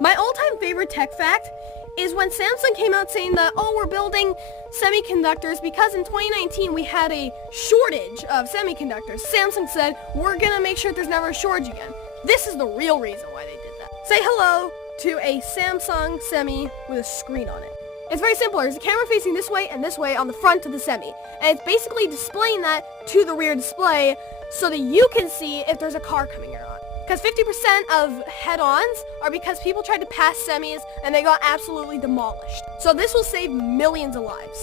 My all-time favorite tech fact is when Samsung came out saying that, oh, we're building semiconductors because in 2019 we had a shortage of semiconductors. Samsung said, we're gonna make sure there's never a shortage again. This is the real reason why they did that. Say hello to a Samsung Semi with a screen on it. It's very simple. There's a camera facing this way and this way on the front of the Semi. And it's basically displaying that to the rear display so that you can see if there's a car coming or not. Because 50% of head-ons are because people tried to pass semis and they got absolutely demolished. So this will save millions of lives.